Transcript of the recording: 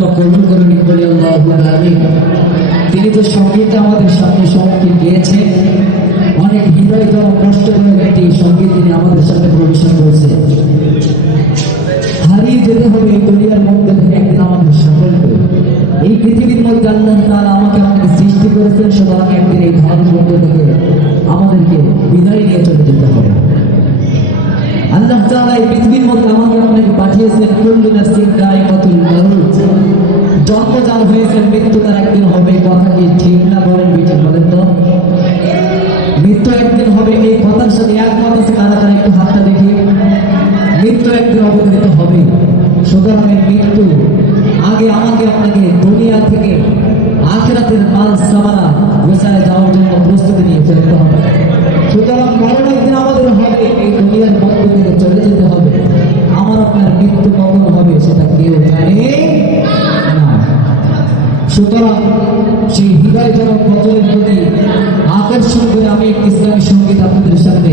কবুল করে নিন, বলি আল্লাহুম্মা আমিন। তিনি যে সঙ্গীতটা আমাদের সামনে সঙ্গীত গিয়েছেন, অনেক হৃদয় কষ্ট করে একটি সঙ্গীত তিনি আমাদের সামনে পরিবেশন করেছে। হারিয়ে যেতে হবে এই দুনিয়ার মধ্যে থেকে একদিন আমাদের সকলকে। এই পৃথিবীর মধ্যে আল্লাহ তাআলা আমাকে সৃষ্টি করেছেন, সুতরাং একদিন এই ধর্মের মধ্যে থেকে আমাদেরকে বিদায় নিয়ে চলে যেতে হবে। আল্লাহ তাআলা এই পৃথিবীর মধ্যে আপনাকে পাঠিয়েছেন, কুল্লু নাফসিন যায়কাতুল মাউত। জন্ম যার হয়েছে মৃত্যু তার একদিন হবে, কথা কি ঠিক না বলেন? বেঠিক বলেন তো? মৃত্যু একদিন হবে, এই কথার সাথে একমত আছে কারা কারা? একটু হাতটা দেখি। মৃত্যু একদিন অবতীর্ণ হবে। সুতরাং এই মৃত্যু আগে আপনাকে দুনিয়া থেকে আখিরাতের মাল সামানা গোছায় যাওয়ার জন্য প্রস্তুতি নিয়ে ফেলতে হবে। সুতরাং মরণ একদিন আমাদের হবে, এই দুনিয়ার মধ্য থেকে চলে যেতে হবে। আমার আপনার মৃত্যু কখন হবে সেটা কেউ জানে না। সুতরাং সেই হৃদয়জনক গজলের প্রতি আকর্ষণ করে আমি একটি ইসলামী সঙ্গীত আপনাদের সামনে